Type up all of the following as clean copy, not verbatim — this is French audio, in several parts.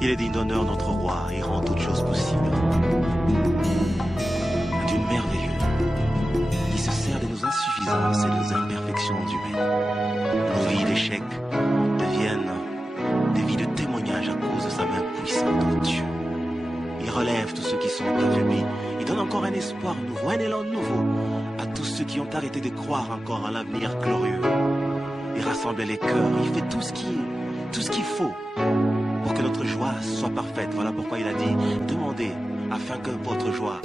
Il est digne d'honneur notre roi et rend toutes choses possibles. Un Dieu merveilleux qui se sert de nos insuffisances et de nos imperfections humaines. Nos vies d'échecs deviennent des vies de témoignages à cause de sa main puissante, oh Dieu. Il relève tous ceux qui sont affaiblis. Il donne encore un espoir nouveau, un élan nouveau à tous ceux qui ont arrêté de croire encore en l'avenir glorieux. Il rassemble les cœurs, il fait tout ce qu'il faut pour que notre joie soit parfaite. Voilà pourquoi il a dit, demandez afin que votre joie...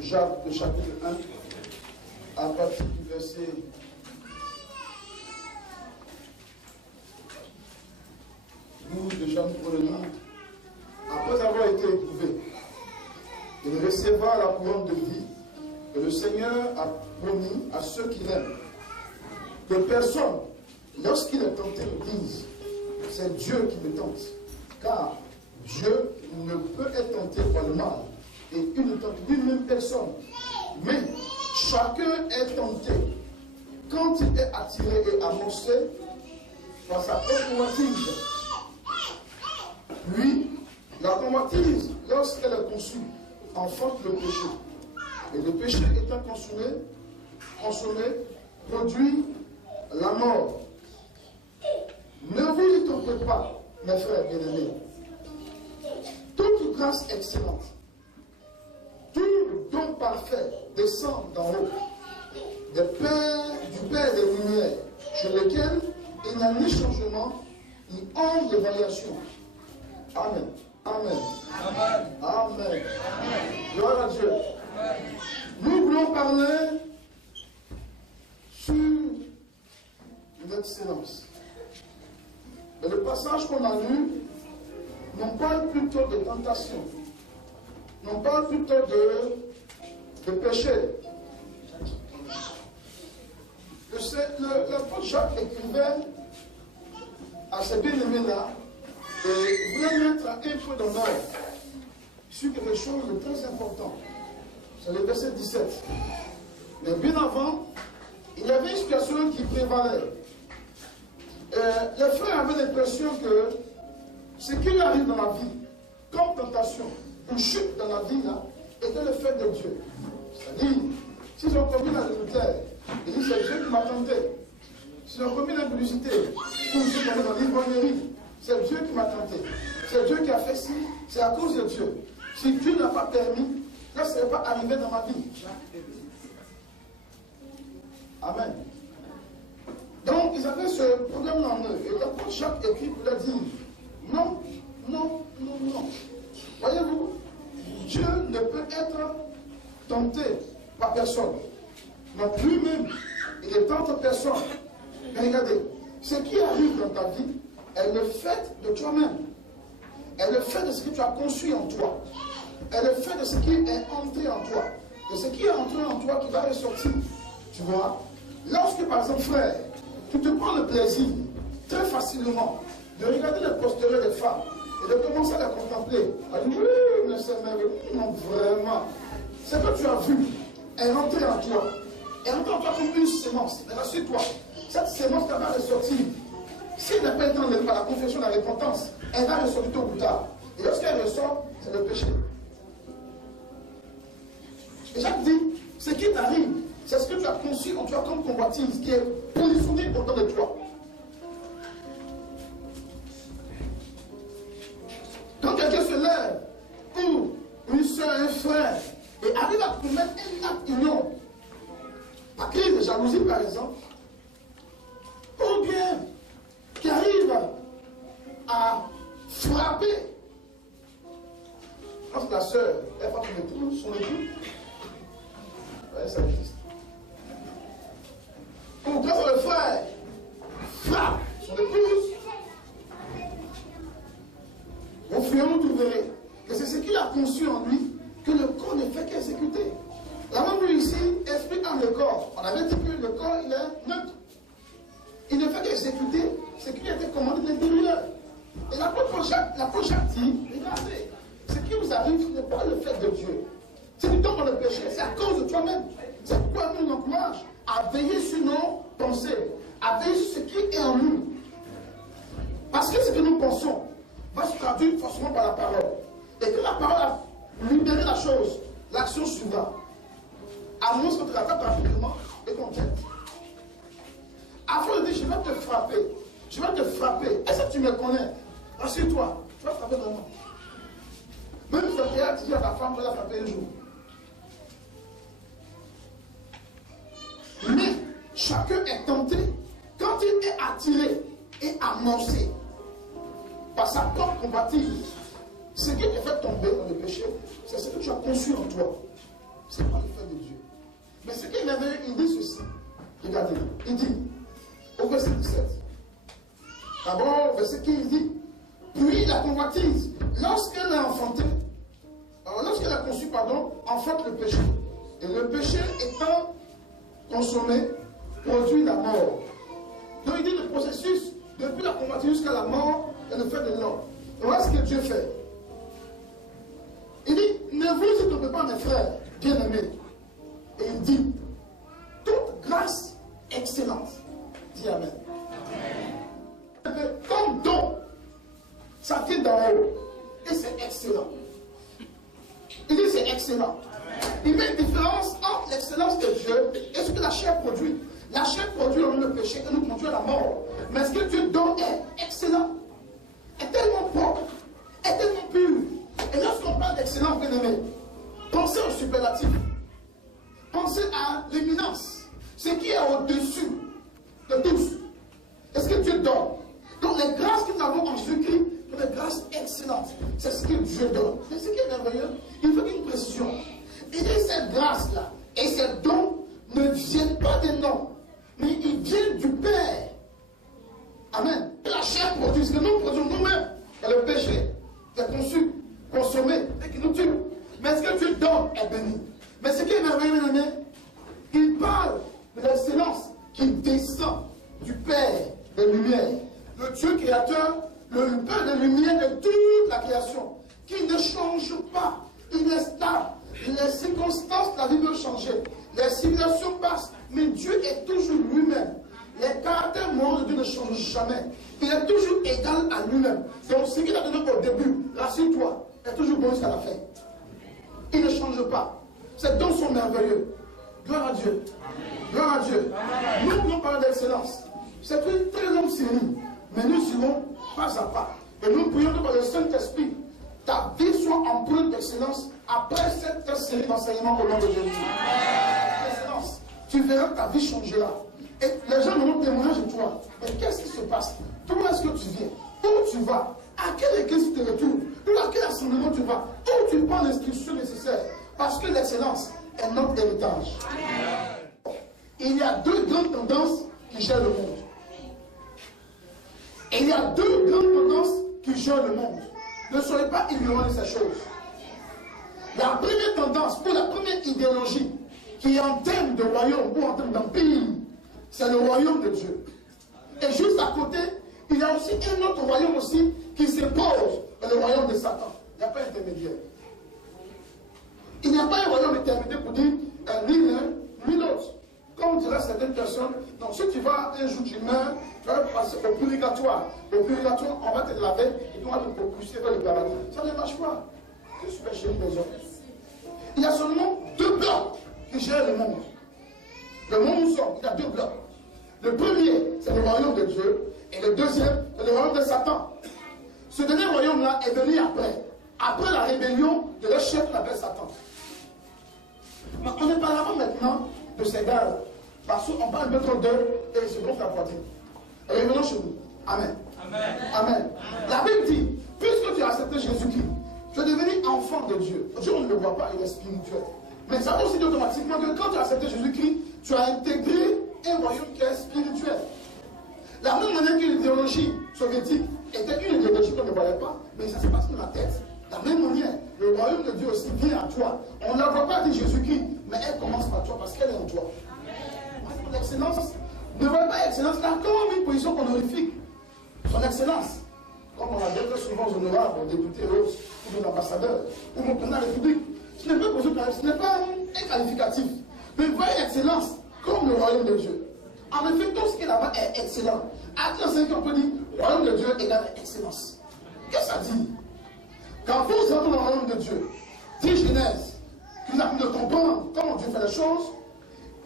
Jacques, le chapitre 1, à partir du verset 12 de Jean pour le livre. Après avoir été éprouvé, il recevra la couronne de vie que le Seigneur a promis à ceux qui l'aiment. Que personne, lorsqu'il est tenté, ne dise « c'est Dieu qui me tente », car Dieu ne peut être tenté par le mal. Et il ne tente d'une même personne. Mais chacun est tenté quand il est attiré et amorcé par sa propre convoitise. Puis, la convoitise, lorsqu'elle est conçue, enfante le péché. Et le péché étant consommé, produit la mort. Ne vous y trompez pas, mes frères bien-aimés. Toute grâce excellente, tout don parfait descend d'en haut, du Père des Lumières, sur lequel il n'y a ni changement, ni onde de variation. Amen. Amen. Amen. Amen. Gloire à Dieu. Nous voulons parler sur l'excellence. Mais le passage qu'on a lu, on parle plutôt de tentation. On parle plutôt de péché. L'apôtre Jacques écrivait à ces bien-aimés-là et voulait mettre un point d'honneur sur quelque chose de très important. C'est le verset 17. Mais bien avant, il y avait une situation qui prévalait. Les frères avaient l'impression que ce qui lui arrive dans la vie, comme tentation, une chute dans la vie, là, était le fait de Dieu. C'est-à-dire, s'ils ont commis l'adultère, ils disent c'est Dieu qui m'a tenté. S'ils ont commis l'impudicité, ou s'ils sont dans l'ivrognerie, c'est Dieu qui m'a tenté. C'est Dieu qui a fait ci, c'est à cause de Dieu. Si Dieu n'a pas permis, cela ne serait pas arrivé dans ma vie. Amen. Donc, ils avaient ce problème en eux. Et l'apôtre Jacques écrit pour leur dire, non, non, non, non. Voyez-vous, Dieu ne peut être tenté par personne. Donc lui-même, il ne tente personne. Mais regardez, ce qui arrive dans ta vie est le fait de toi-même. Est le fait de ce que tu as conçu en toi. Est le fait de ce qui est entré en toi. De ce qui est entré en toi qui va ressortir. Tu vois? Lorsque, par exemple, frère, tu te prends le plaisir, très facilement, de regarder les postures des femmes et de commencer à les contempler. À dire, oui, mais c'est merveilleux. Non, vraiment. Ce que tu as vu est rentré en toi. Est rentré en toi comme une sémence. Mais rassure-toi, cette sémence va ressortir. Si elle n'a pas été enlevée par la confession de la repentance, elle va ressortir tôt ou tard. Et lorsqu'elle ressort, c'est le péché. Et Jacques dit, ce qui t'arrive, c'est ce que tu as conçu en toi comme convoitise, qui est positionné autour de toi. Quand quelqu'un se lève, ou une soeur, un frère, et arrive à commettre un acte ignoble, par crise de jalousie par exemple, ou bien qui arrive à frapper, quand la soeur, elle frappe son époux, ça existe. Ou quand le frère frappe son épouse, au fur et à mesure, vous verrez que c'est ce qu'il a conçu en lui que le corps ne fait qu'exécuter. La même ici explique dans le corps. On avait dit que le corps, il est neutre. Il ne fait qu'exécuter ce qui a été commandé de l'intérieur. Et l'apôtre Jacques dit, regardez, ce qui vous arrive n'est pas le fait de Dieu. Si tu tombes dans le péché, c'est à cause de toi-même. C'est pourquoi nous encourage à veiller sur nos pensées, à veiller sur ce qui est en nous. Parce que ce que nous pensons va se traduire forcément par la parole. Et que la parole a libéré la chose, l'action suivra. À moins que tu l'attends rapidement et qu'on t'aide. Avant de dire, je vais te frapper. Je vais te frapper. Est-ce que tu me connais? Rassure-toi, tu vas frapper vraiment. Même si tu dis à ta femme, tu vas la frapper un jour. Mais chacun est tenté quand il est attiré et amorcé par sa propre combative. Ce qui te fait tomber dans le péché, c'est ce que tu as conçu en toi. Ce n'est pas le fait de Dieu. Mais ce qui est merveilleux, il dit ceci. Regardez, il dit, au verset 17. D'abord, verset 15, il dit, puis la convoitise, lorsqu'elle a enfanté, lorsqu'elle a conçu, enfante le péché. Et le péché étant consommé, produit la mort. Donc il dit le processus, depuis la convoitise jusqu'à la mort, est le fait de l'homme. Voilà ce que Dieu fait. Il dit, ne vous étonnez pas, mes frères bien-aimés. Et il dit, toute grâce excellente. Dis Amen. Comme don, ça vient d'en haut. Et c'est excellent. Il dit c'est excellent. Il met une différence entre l'excellence de Dieu et ce que la chair produit. La chair produit en nous le péché et nous conduit à la mort. Mais ce que Dieu donne est excellent. Est tellement propre. Est tellement pur. Et lorsqu'on parle d'excellence, bien aimé, pensez au superlatif. Pensez à l'éminence. Ce qui est au-dessus de tous. Est-ce que Dieu donne? Donc les grâces que nous avons en Jésus-Christ sont des grâces excellentes. C'est ce que Dieu donne. Mais ce qui est merveilleux, il faut une précision. Il dit cette grâce-là et ces dons ne viennent pas des noms, mais ils viennent du Père. Amen. Et la chair produit ce que nous produisons nous-mêmes. Et le péché qui est conçu, consommé et qui nous tue. Mais ce que Dieu donne est béni. Mais ce qui est merveilleux, mes amis, il parle de l'excellence qui descend du Père de lumière. Le Dieu créateur, le Père de lumière de toute la création, qui ne change pas, il est stable. Les circonstances de la vie peuvent changer, les civilisations passent, mais Dieu est toujours lui-même. Les caractères moraux de Dieu ne changent jamais. Il est toujours égal à lui-même. Donc ce qu'il a donné au début, rassure-toi, est toujours bon jusqu'à la fin. Il ne change pas. Ses dons sont merveilleux. Gloire à Dieu. Gloire à Dieu. Nous pouvons parler d'excellence. C'est une très longue série. Mais nous irons pas à pas. Et nous prions que par le Saint-Esprit, ta vie soit empreinte d'excellence après cette série d'enseignements au nom de Jésus. Excellence, tu verras ta vie changer là. Et les gens nous témoignent de toi. Mais qu'est-ce qui se passe? D'où est-ce que tu viens? Où tu vas? À quelle église tu te retrouves? Ou à quel assemblée tu vas? Où tu prends l'instruction nécessaire? Parce que l'excellence est notre héritage. Il y a deux grandes tendances qui gèrent le monde. Et il y a deux grandes tendances qui gèrent le monde. Ne soyez pas ignorants de ces choses. La première tendance, pour la première idéologie, qui est en termes de royaume ou en termes d'empire, c'est le royaume de Dieu. Et juste à côté, il y a aussi un autre royaume aussi qui s'impose, le royaume de Satan. Il n'y a pas d'intermédiaire. Il n'y a pas un royaume intermédiaire pour dire ni l'un ni l'autre. Comme diraient certaines personnes, donc si tu vas un jour tu meurs, tu vas passer au purgatoire. Au purgatoire, on va te laver et on va te propulser vers le paradis. Ça ne marche pas. Je suis chéri des hommes. Il y a seulement deux blocs qui gèrent le monde. Le monde nous sommes, il y a deux blocs. Le premier, c'est le royaume de Dieu. Et le deuxième, c'est le royaume de Satan. Ce dernier royaume-là est venu après la rébellion de leur chef, l'appelle Satan. Mais on ne parlera pas maintenant de ces gars-là. Parce qu'on parle de trop d'eux et ils se gonflent la poitrine. Revenons chez nous. Amen. Amen. Amen. La Bible dit, puisque tu as accepté Jésus-Christ, tu es devenu enfant de Dieu. Dieu, on ne le voit pas, il est spirituel. Mais ça veut aussi dire automatiquement que quand tu as accepté Jésus-Christ, tu as intégré un royaume qui est spirituel. La même manière que l'idéologie soviétique était une idéologie qu'on ne voyait pas, mais ça se passe dans la tête. De la même manière, le royaume de Dieu aussi vient à toi. On ne la voit pas dire Jésus-Christ, mais elle commence par toi parce qu'elle est en toi. Son excellence ne voit pas excellence là comme une position honorifique. Son excellence, comme on l'a dit très souvent aux honorables, aux députés ou aux ambassadeurs, ou au président de la République, ce n'est pas un qualificatif. Mais voyez l'excellence comme le royaume de Dieu. En effet, tout ce qui est là-bas est excellent. À 35 ans, on peut dire royaume de Dieu égale excellence. Qu'est-ce que ça dit? Quand vous entrez dans le royaume de Dieu, dit Genèse, qui nous a pu de comprendre comment Dieu fait les choses,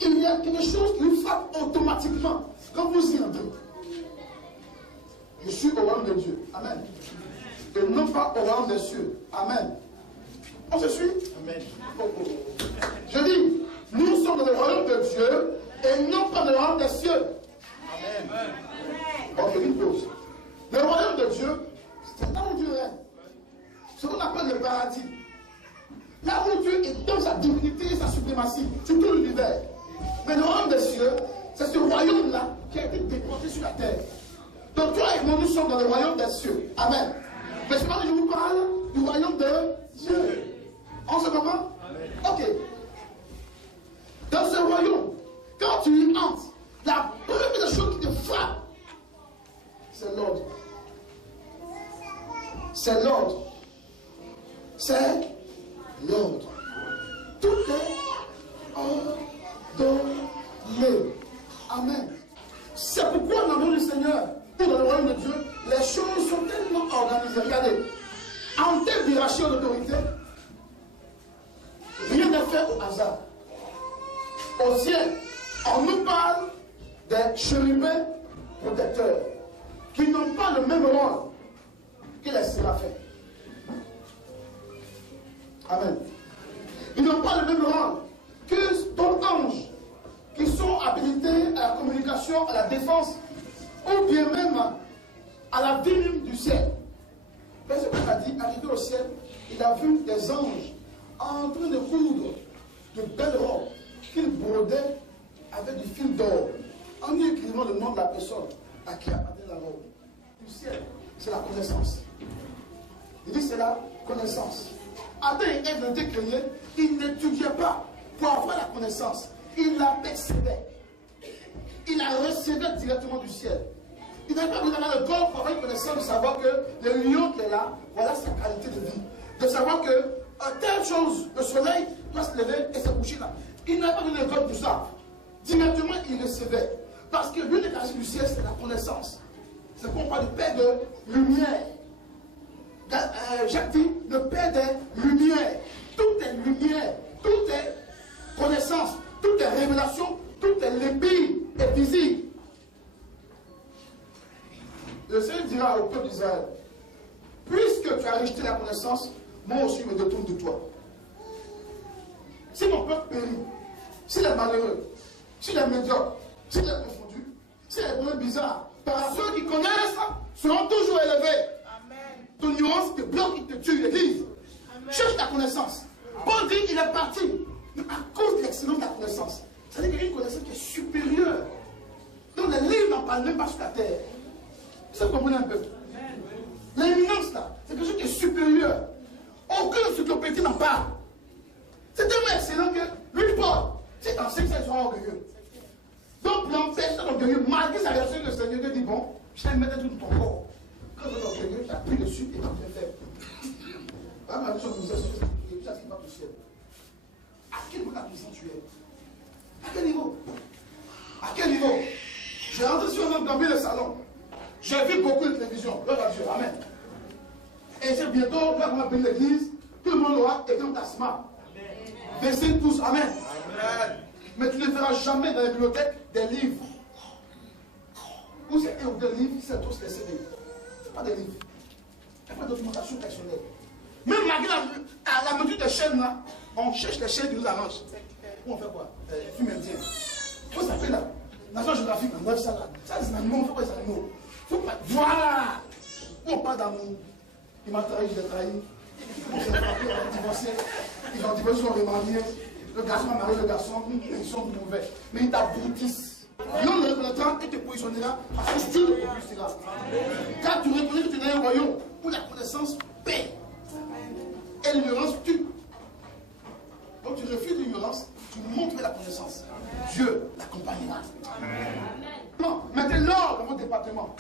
il y a quelque chose qui nous frappe automatiquement quand vous y entrez. Je suis au royaume de Dieu. Amen. Et non pas au royaume des cieux. Amen. On se suit? Amen. Je dis, nous sommes dans le royaume de Dieu et non pas dans le royaume des cieux. Amen. Ok, une pause. Le royaume de Dieu, c'est là où Dieu règne. Ce qu'on appelle le paradis. Là où Dieu est dans sa divinité et sa suprématie sur tout l'univers. Mais le royaume des cieux, c'est ce royaume-là qui a été déporté sur la terre. Donc toi et moi, nous sommes dans le royaume des cieux. Amen. Mais c'est pas que je vous parle du royaume de Dieu. On se comprend? Ok. Dans ce royaume, quand tu y entres, la première chose qui te frappe, c'est l'ordre. C'est l'ordre. C'est l'ordre. Tout est ordonné. Amen. C'est pourquoi dans le nom du Seigneur, ou dans le royaume de Dieu, les choses sont tellement organisées. Regardez, en termes d'hierarchie et d'autorité, rien n'est fait au hasard. Au ciel, on nous parle des chérubins protecteurs qui n'ont pas le même rôle que les séraphins. Amen. Ils n'ont pas le même rôle que d'autres anges qui sont habilités à la communication, à la défense, ou bien même à la vie du ciel. Mais ce qu'on a dit, arrivé au ciel, il a vu des anges en train de coudre de belles robes qu'ils brodaient avec du fil d'or, en y écrivant le nom de la personne à qui appartient la robe. Du ciel, c'est la connaissance. Il dit c'est la connaissance. Adam et Ève ont été créés, ils n'étudiaient pas pour avoir la connaissance. Ils la percevaient. Ils la recevaient directement du ciel. Il n'avait pas besoin d'aller le corps pour avoir une connaissance, de savoir que le lion qui est là, voilà sa qualité de vie. De savoir que telle chose, le soleil doit se lever et se coucher là. Il n'avait pas besoin de corps pour ça. Directement, il recevait. Parce que l'une des caractéristiques du ciel, c'est la connaissance. C'est qu'on parle du Père de lumière. Jacques dit, le Père des lumières. Tout est lumière, tout est connaissance, tout est révélation, tout est limpide et visible. Le Seigneur dira au peuple d'Israël, puisque tu as rejeté la connaissance, moi aussi je me détourne de toi. si mon peuple périt, s'il est malheureux, s'il est médiocre, s'il est confondu, s'il est vraiment bizarre, par ceux qui connaissent seront toujours élevés. Amen. Ton ignorance te bloque, il te tue, l'église. Cherche ta connaissance. Paul dit qu'il est parti à cause de l'excellence de la connaissance. C'est-à-dire qu'il y a une connaissance qui est supérieure. Donc les livres n'en parlent même pas sur la terre. Ça vous comprenez un peu? L'éminence là, c'est quelque chose qui est supérieur. Aucune encyclopédie n'en parle. C'est tellement excellent que lui, Paul, si t'en sais que ça, il sera orgueilleux. Donc, l'empêche orgueilleux, malgré sa réaction, le Seigneur te dit, bon, je vais mettre tout ton corps. Quand tu es orgueilleux, tu appuies dessus et tu es faible. Ah, ma vie, je et ça, c'est pas possible. À quel niveau la puissance tu es? À quel niveau? À quel niveau? J'ai rentré sur un homme dans le salon. J'ai vu beaucoup de télévision. Gloire à Dieu. Amen. Et c'est bientôt, on va appeler l'église. Tout le monde aura été en tasma. Baissez tous. Amen. Amen. Mais tu ne feras jamais dans la bibliothèque des livres. Où c'est un ou deux livres, c'est tous les CD. Ce n'est pas des livres. Il n'y a pas de documentation personnelle. Même malgré la mesure des chaînes là, on cherche les chaînes qui nous arrangent. Où on fait quoi? Film indien. Il faut s'appeler là. Nation géographique, on enlève ça là. Ça, c'est animaux, on fait quoi les animaux? Faut pas. Voilà! Où on parle d'amour. Il m'a trahi, je l'ai trahi. On s'est frappé, on a divorcé. Ils ont divorcé, ils sont remariés. Le garçon a marié le garçon, ils sont mauvais. Mais ils t'aboutissent. Non, le temps, il te positionnera parce que Dieu te propulsera. Car tu reconnais que tu es dans un royaume où la connaissance paie. Et l'ignorance tue. Donc tu refuses l'ignorance, tu montres la connaissance. Dieu l'accompagnera. Non, mettez l'ordre dans votre département.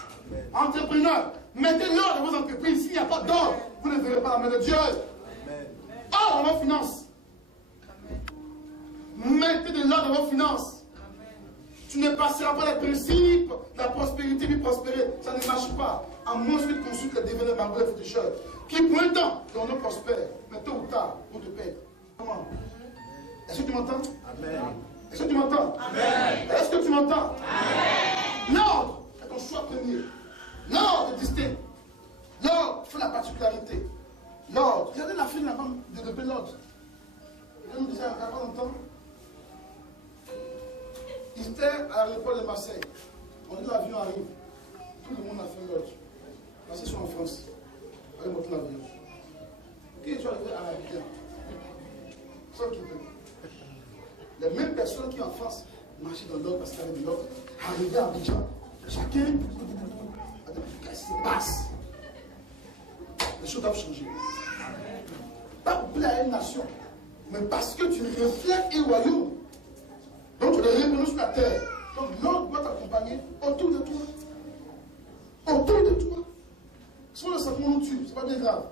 Entrepreneur, mettez l'ordre dans vos entreprises. S'il n'y a pas d'ordre, vous ne verrez pas la main de Dieu. Ordre dans vos finances. Mettez de l'ordre dans vos finances. Tu ne passeras pas les principes de la prospérité puis prospérer. Ça ne marche pas. À moins que tu consultes les développements de féticheurs qui, pour un temps, on prospère. Mais tôt ou tard, on te pète. Comment? Est-ce que tu m'entends? Amen. Est-ce que tu m'entends? Amen. Est-ce que tu m'entends? Amen. L'ordre est ton choix premier. L'ordre est distinct. L'ordre fait la particularité. L'ordre. Regardez la fille avant de développer l'ordre. Elle nous disait il n'y a pas longtemps. Il était à l'aéroport de Marseille. On dit l'avion arrive. Tout le monde a fait l'ordre. Parce qu'ils sont en France. Allez monter l'avion. Qui est arrivé à l'Abidjan? Sans quitter. Les mêmes personnes qui en France marchaient dans l'ordre parce qu'il y avait de l'ordre, arrivaient à Abidjan, chacun a dit qu'est-ce qui se passe? Les choses doivent changer. Pas pour plaire à une nation, mais parce que tu reflètes un royaume. Donc tu es répandu sur la terre. Donc l'ordre doit t'accompagner autour de toi. Autour de toi. Si le sentiment nous tue, c'est pas bien grave.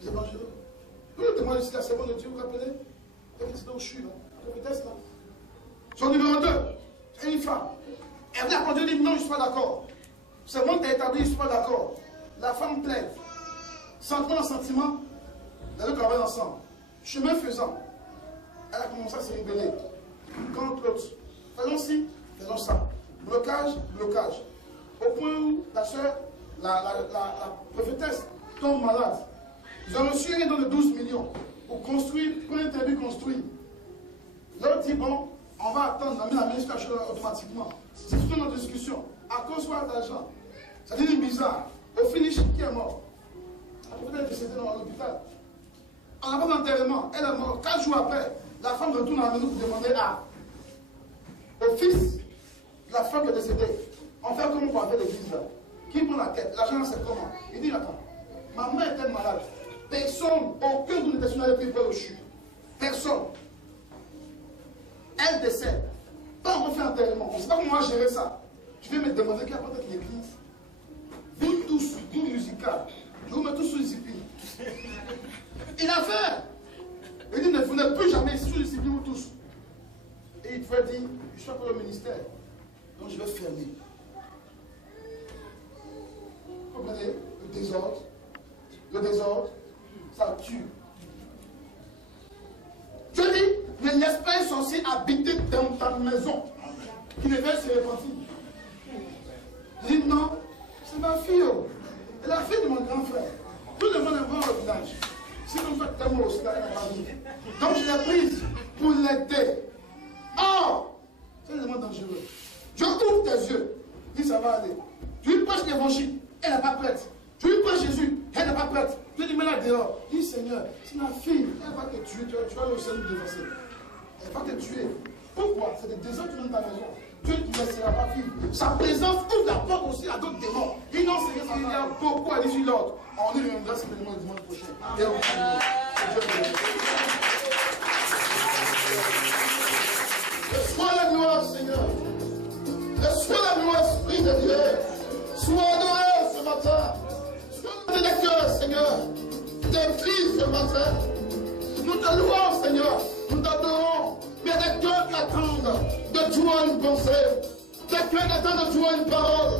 C'est dangereux. Le témoin ici, c'est bon de Dieu, vous vous rappelez? C'est là où je suis, là. Son numéro 2, c'est une femme. Elle vient quand Dieu dit non, je ne suis pas d'accord. C'est moi qui ai établi, je ne suis pas d'accord. La femme plaide. Sentiment en sentiment, les deux travaillent ensemble. Chemin faisant, elle a commencé à se rébeller contre l'autre. Faisons ci, faisons ça. Blocage, blocage. Au point où la soeur, la prophétesse tombe malade. Ils ont reçu un don de 12 millions pour construire, pour un terrain construit. L'autre dit, bon, on va attendre, on met la main sur la chose automatiquement. C'est toute notre discussion. À cause d'argent. Ça devient bizarre. Au finish, qui est mort? La prophétesse est décédée dans l'hôpital. On n'a pas d'enterrement. Elle est morte. 4 jours après, la femme retourne à la maison pour demander au fils de la femme qui est décédée. On fait comment pour faire l'église là? Qui prend la tête? L'argent, c'est comment? Il dit, attends, ma mère était malade. Personne, aucun de n'était sur la prière au CHU. Personne. Elle décède. Pas on fait enterrement. On ne sait pas comment on va gérer ça. Je vais me demander qui a peut-être l'église. Vous tous, vous musicales, je vous mets tous sous discipline. Il a fait. Il dit, ne venez plus jamais sous discipline, vous tous. Et il devait dire, je suis pour le ministère. Donc je vais fermer. Vous comprenez? Le désordre, ça tue. Je dis, ne laisse pas un sorcier habiter dans ta maison qui ne veut se repentir. Je dis, non, c'est ma fille. Elle est la fille de mon grand frère. Tout le monde est mort au village. C'est comme ça que t'as moi aussi dans la famille. Donc je l'ai prise pour l'aider. Or, c'est vraiment dangereux. Je ouvre tes yeux. Dis ça va aller. Tu lui prêches l'évangile, elle n'est pas prête. Tu lui prêches Jésus, elle n'est pas prête. Tu lui dis, mets-la dehors. Dis Seigneur, c'est ma fille, elle va te tuer, tu vas le Seigneur défoncer. Elle va te tuer. Pourquoi? C'est des désirs qui viennent dans ta maison. Dieu ne te laissera pas vivre. Sa présence ouvre la porte aussi à d'autres démons. Dis non, Seigneur, il y a beaucoup à l'issue de l'autre. On y reviendra simplement le dimanche prochain. Et on finit. Reçois la gloire, Seigneur. Reçois la gloire, Esprit de Dieu. Sois adoré ce matin. Sois des cœurs, Seigneur. Des cris ce matin. Nous te louons, Seigneur. Nous t'adorons. Mais des cœurs qui attendent de toi une pensée. Des cœurs qui attendent de toi une parole.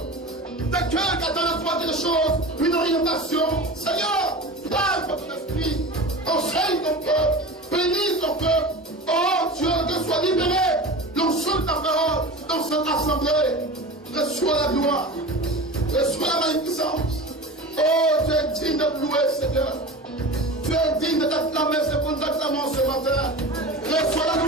Des cœurs qui attendent de toi quelque chose. Une orientation. Seigneur, lève ton esprit. Enseigne ton cœur. Bénis ton cœur. Oh Dieu, que soit libéré l'onction de ta parole dans cette assemblée. Reçois la gloire. Reçois la magnificence. Oh, tu es digne de louer, Seigneur. Tu es digne de t'acclamer, c'est pour t'acclamer ce matin. Reçois la gloire.